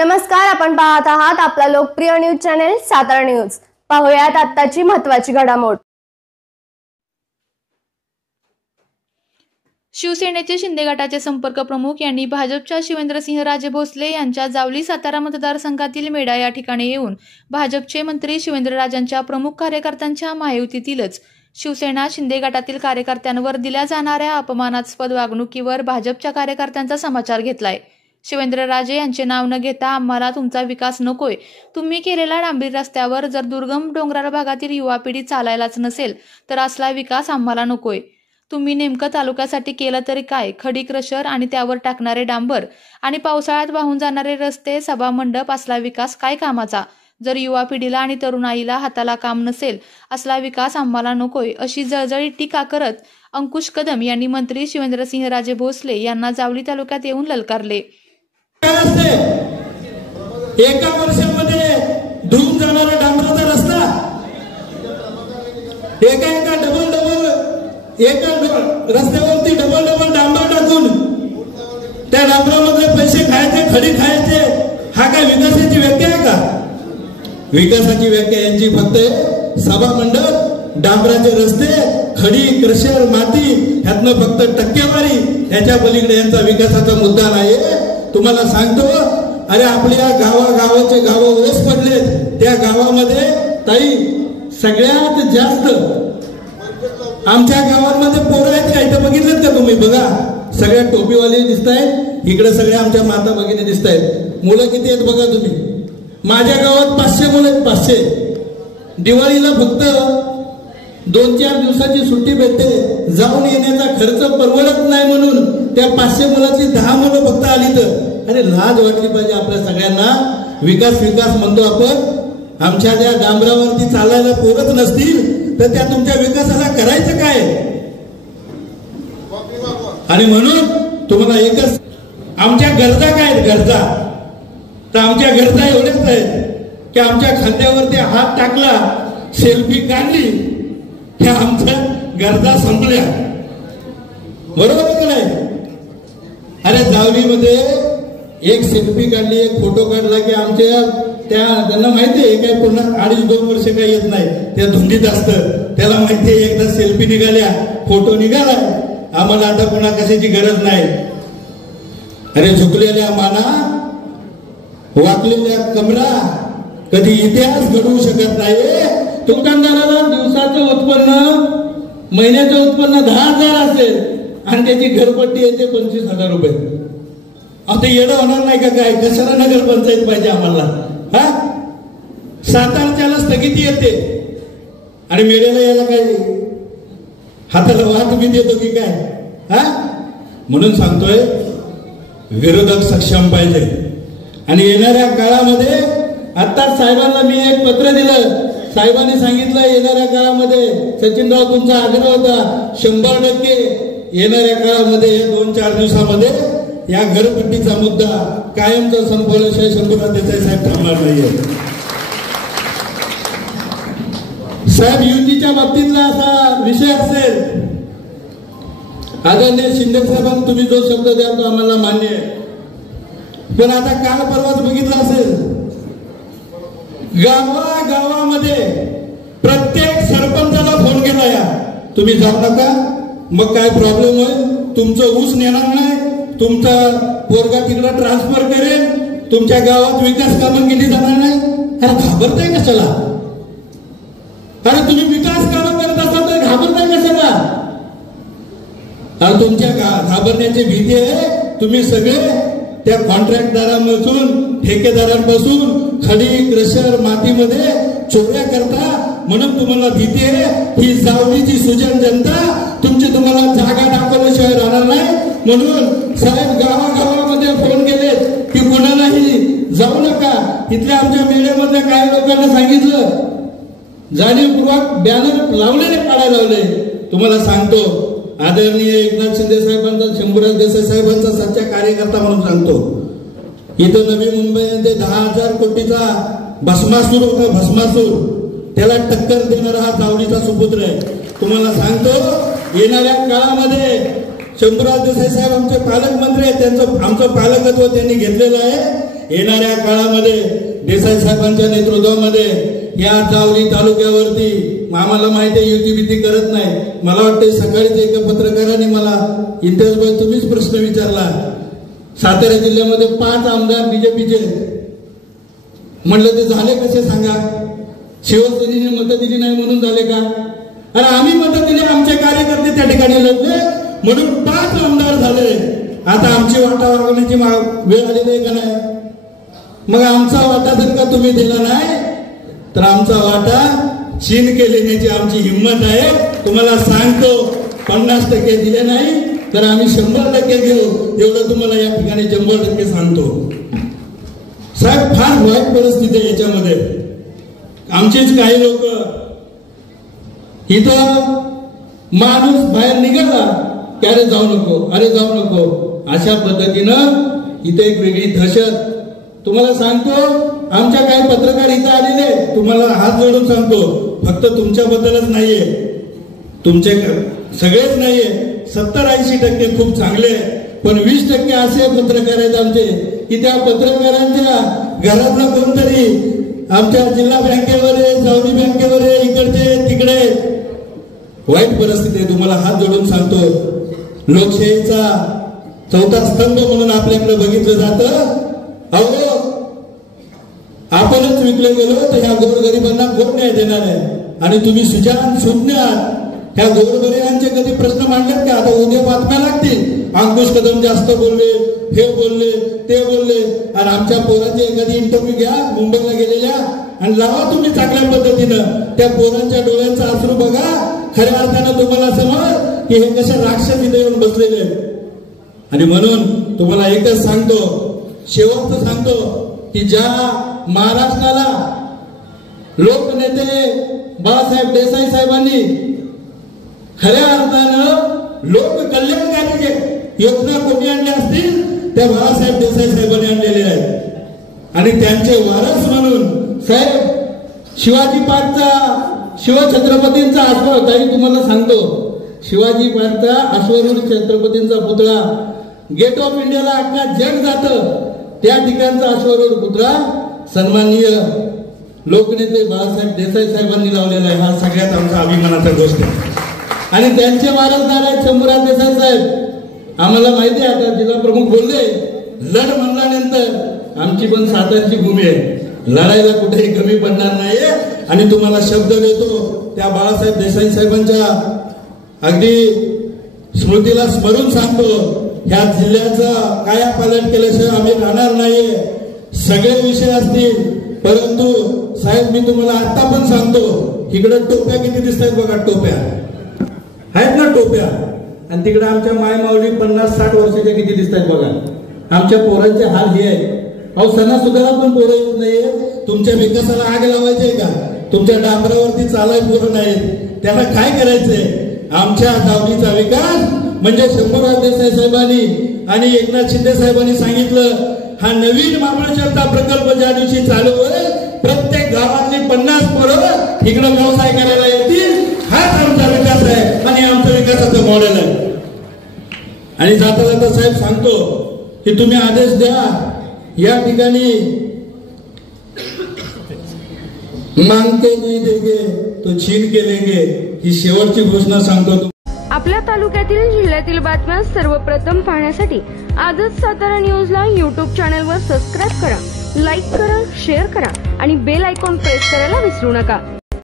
नमस्कार, आपण पाहत आहात आपला लोकप्रिय न्यूज चॅनेल सातारा न्यूज। पाहूयात आत्ताची महत्त्वाची घडामोड। शिवसेनेचे शिंदे गटाचे संपर्क प्रमुख यांनी भाजपच्या शिवेंद्रसिंहराजे भोसले यांच्या जावली सातारा मतदारसंघातील मेढा या ठिकाणी येऊन भाजपचे मंत्री शिवेंद्रराजांच्या प्रमुख कार्यकर्त्यांच्या महायुतीतीलच शिवसेना शिंदे गटातील कार्यकर्त्यांवर दिल्या जाणाऱ्या अपमानास्पद वागणुकीवर भाजपच्या कार्यकर्त्यांचा समाचार घेतलाय। शिवेंद्रराजे यांचे नाव न घेता आम्हाला तुमचा विकास नकोय, तुम्ही केलेला डांबरी रस्त्यावर जर दुर्गम डोंगराळ भागातील युवा पिढी चालायलाच नसेल तर असला विकास आम्हाला नकोय। तुम्ही नेमकं तालुक्यासाठी केलं तरी काय? खडी क्रशर आणि त्यावर टाकणारे डांबर आणि पावसाळ्यात वाहून जाणारे रस्ते, सभा मंडप, असला विकास काय कामाचा? जर युवा पिढीला आणि तरुणाईला हाताला काम नसेल असला विकास आम्हाला नकोय, अशी जळजळीत टीका करत अंकुश कदम यांनी मंत्री शिवेंद्रसिंहराजे भोसले यांना जावली तालुक्यात येऊन ललकारले। एका वर्षामध्ये धुवून जाणारा डांबराचा रस्ता एका रस्त्यावरती डबल डांबर टाकून त्या डांबरामधले पैसे खायचे, खडी खायचे, हा काय विकासाची व्याख्या आहे का? विकासाची व्याख्या यांची फक्त सभा मंडप, डांबराचे रस्ते, खडी क्रशर, माती ह्यातनं फक्त टक्केवारी, ह्याच्या पलीकडे यांचा विकासाचा मुद्दा नाही। तुम्हाला सांगतो, अरे आपल्या गावाचे गाव ओस पडलेत, त्या गावामध्ये ताई सगळ्यात जास्त आमच्या गावांमध्ये पोरं आहेत का? इथं बघितलेत का तुम्ही? बघा, सगळ्या टोपीवाले दिसत आहेत, इकडे सगळ्या आमच्या माता भगिनी दिसत आहेत। मुलं किती आहेत बघा तुम्ही। माझ्या गावात 500 मुलं आहेत, 500। दिवाळीला फक्त 2-4 दिवसाची सुट्टी भेटते, जाऊन येण्याचा खर्च परवडत नाही म्हणून त्या 500 मुलाची 10 मुलं फक्त आली तर अरे लाज वाटली पाहिजे आपल्या सगळ्यांना। विकास म्हणतो आपण, आमच्या त्या डांबरावरती चालायला पोरच नसतील तर त्या तुमच्या विकासाला करायचं काय? आणि म्हणून तुम्हाला एकच, आमच्या गरजा काय आहेत? गरजा तर आमच्या गरजा एवढ्याच आहेत की आमच्या खांद्यावरती हात टाकला, सेल्फी काढली, ह्या आमच्या गरजा संपल्या, बरोबर का नाही? अरे जावलीमध्ये एक सेल्फी काढली, एक फोटो काढला की आमच्या त्यांना माहिती आहे काय पूर्ण 2.5-2 वर्ष काही येत नाही, त्या धुंदीत असतं, त्याला माहिती आहे एकदा सेल्फी निघाल्या, फोटो निघाला, आम्हाला आता पुन्हा कशाची गरज नाही। अरे झुकलेल्या माना, वाकलेल्या कमरा, कधी इतिहास घडवू शकत नाही। दुकानदाराला दिवसाचं उत्पन्न, महिन्याचं उत्पन्न 10,000 असेल आणि त्याची घरपट्टी येते 25,000 रुपये। आता येणं होणार नाही का काय? कशाला नगर पंचायत पाहिजे आम्हाला? हा, सातारच्याला स्थगिती येते आणि मेढ्याला यायला काय हाताला वाहत मी देतो की काय? हा, म्हणून सांगतोय विरोधक सक्षम पाहिजे। आणि येणाऱ्या काळामध्ये आता साहेबांना मी एक पत्र दिलं, साहेबांनी सांगितलं येणाऱ्या काळामध्ये, सचिनराव तुमचा आग्रह होता 100% येणाऱ्या काळामध्ये 2-4 दिवसामध्ये या घरपट्टीचा मुद्दा कायमचा संपवल्याशिवाय शंभूराज देसाई साहेब थांबणार नाहीये। साहेब, युतीच्या बाबतीतला असा विषय असेल, आदरणीय शिंदे साहेबांनी तुम्ही जो शब्द द्याल तो आम्हाला मान्य आहे, पण आता काल परवाच बघितलं असेल, गावामध्ये प्रत्येक सरपंचाला फोन केला, या तुम्ही जाऊ नका, मग काय प्रॉब्लेम होईल, तुमचं ऊस नेणार नाही, तुमचा पोरगा तिकडे ट्रान्सफर करेल, तुमच्या गावात विकास कामं केली जाणार नाही। अरे घाबरताय कशाला? अरे तुम्ही विकास कामं करत असाल तर घाबरताय कशाला? अरे तुमच्या घाबरण्याची भीती आहे, तुम्ही सगळे त्या कॉन्ट्रॅक्टदारांपासून, ठेकेदारांपासून खडी क्रशर मातीमध्ये चोऱ्या करता, म्हणून तुम्हाला भीती आहे। ही जावलीची सुजन जनता तुम्हाला जागा दाखवल्याशिवाय राहणार नाही। म्हणून साहेब गावागावामध्ये फोन केले की कोणालाही जाऊ नका। इथल्या आमच्या मेळ्यामधल्या काही लोकांना सांगितलं, जाणीवपूर्वक बॅनर लावलेले, काढायला लावले। तुम्हाला सांगतो, आदरणीय एकनाथ शिंदे साहेबांचा, शंभूराज देसाई साहेबांचा सच्चा कार्यकर्ता म्हणून सांगतो, इथं नवी मुंबईमध्ये 10,000 कोटीचा भस्मासूर होता, भस्मासूर, त्याला टक्कर देणारा हा जावलीचा सुपुत्र आहे। तुम्हाला सांगतो, येणाऱ्या काळामध्ये शंभूराज देसाई साहेब आमचे पालकमंत्री आहेत, त्यांचं आमचं पालकत्व त्यांनी घेतलेलं आहे. येणाऱ्या काळामध्ये देसाई साहेबांच्या नेतृत्वामध्ये या जावली तालुक्यावरती आम्हाला माहिती आहे युती भीती करत नाही. मला वाटतं सकाळीच एका पत्रकाराने मला इम्तियाजभाई तुम्हीच प्रश्न विचारला, सातारा जिल्ह्यामध्ये 5 आमदार बीजेपीचे, म्हणलं ते झाले कसे सांगा? शिवसेनेने मतं दिली नाही म्हणून झाले का? अरे आम्ही मतं दिली, आमचे कार्यकर्ते त्या ठिकाणी लढले म्हणून 5 आमदार झाले. आता आमची वाटा वागवण्याची वेळ आलेली आहे का नाही? मग आमचा वाटा जर का तुम्ही दिला नाही तर आमचा वाटा शिनके लेण्याची आमची हिंमत आहे. तुम्हाला सांगतो 50% दिले नाही तर आम्ही 100% घेऊ, एवढं तुम्हाला या ठिकाणी 100% सांगतो. साहेब फार वाईट परिस्थिती आहे याच्यामध्ये. आमचेच काही लोक इथं माणूस बाहेर निघाला की अरे जाऊ नको, अरे जाऊ नको, अशा पद्धतीनं इथे एक वेगळी दहशत. तुम्हाला सांगतो आमच्या काही पत्रकार इथं आलेले, तुम्हाला हात जोडून सांगतो, फक्त तुमच्याबद्दलच नाहीये, तुमचे सगळेच नाहीये, 70-80% खूप चांगले, पण 20% असे पत्रकार आहेत आमचे की त्या पत्रकारांच्या घरातला कोणतरी आमच्या जिल्हा बँकेवर आहे, जावली बँकेवर आहे, इकडचे तिकडे. वाईट परिस्थिती आहे. तुम्हाला हात जोडून सांगतो, लोकशाहीचा 4था स्तंभ म्हणून आपल्याकडे बघितलं जातं. अहो आपणच विकले गेलो तर ह्या गोरगरिबांना कोण न्याय देणार आहे? आणि तुम्ही सुजान शून्य ह्या गोरगरिबांचे कधी प्रश्न मांडलेत का? आता उद्या बातम्या लागतील, अंकुश कदम जास्त बोलले, हे बोलले, ते बोलले. आणि आमच्या पोरांचे एखादी इंटरव्ह्यू घ्या मुंबईला गेलेल्या आणि लावा तुम्ही चांगल्या पद्धतीनं, त्या पोरांच्या डोळ्यांचा अश्रू बघा, खऱ्या अर्थानं तुम्हाला समज की हे कसे राक्षस इथे येऊन बसलेले. आणि म्हणून तुम्हाला एकच सांगतो, शेवटचं सांगतो की ज्या महाराष्ट्राला लोकनेते बाळासाहेब देसाई साहेबांनी खऱ्या अर्थानं लोक कल्याणकारी योजना कोणी आणल्या असतील त्या बाळासाहेब देसाई साहेबांनी आणलेल्या आहेत. आणि त्यांचे वारस म्हणून साहेब शिवाजी पार्कचा, शिवछत्रपतींचा ताई तुम्हाला सांगतो, शिवाजी पार्कचा अश्वरूढ छत्रपतींचा पुतळा गेट ऑफ इंडियाला अख्खा जग जातं, त्या ठिकाणचा अश्वरूढ पुतळा सन्माननीय लोकनेते बाळासाहेब देसाई साहेबांनी लावलेला आहे. हा सगळ्यात आमचा अभिमानाचा गोष्ट आहे. आणि त्यांचे वारसदार आहेत शंभूराज देसाई साहेब. आम्हाला माहिती आहे, आता जिल्हा प्रमुख बोलले, लढ म्हणल्यानंतर आमची पण सातारची भूमी आहे, लढायला कुठेही कमी पडणार नाहीये. आणि तुम्हाला शब्द देतो, त्या बाळासाहेब देसाई साहेबांच्या अगदी स्मृतीला स्मरून सांगतो, ह्या जिल्ह्याचं कायापालट केल्याशिवाय आम्ही राहणार नाहीये. सगळे विषय असतील, परंतु साहेब मी तुम्हाला आता पण सांगतो, इकडे टोप्या किती दिसत आहेत बघा, टोप्या आहेत ना टोप्या, आणि तिकडे आमच्या मायमाऊली 50-60 वर्षाच्या किती दिसत आहेत बघा. आमच्या पोरांचे हाल हे आहे. अहो सणासुदाला पण पोरं येत नाहीये. तुमच्या विकासाला आग लावायचंय का? तुमच्या डांबरावरती चालाय पोरं नाहीत, त्याला काय करायचंय? आमच्या गावलीचा विकास म्हणजे शंभूराज देसाई साहेबांनी आणि एकनाथ शिंदे साहेबांनी सांगितलं, हा नवीन महाबळेश्वरचा प्रकल्प ज्या दिवशी चालू होईल प्रत्येक गावातली 50 पोरं इकडे व्यवसाय करायला येतील. हाच आमचा विकास आहे आणि आमचं विकासाचं मॉडेल आहे. आणि जाता जाता साहेब सांगतो की तुम्ही आदेश द्या, या ठिकाणी मांगते नहीं देंगे तो छीन के लेंगे, ही शेवटची घोषणा सांगतो. आपल्या तालुक्यातील जिल्ह्यातील बातम्या सर्वप्रथम पाहण्यासाठी आजच सातारा न्यूजला YouTube चॅनलवर सबस्क्राईब करा, लाईक करा, शेअर करा आणि बेल आयकॉन प्रेस करायला विसरू नका.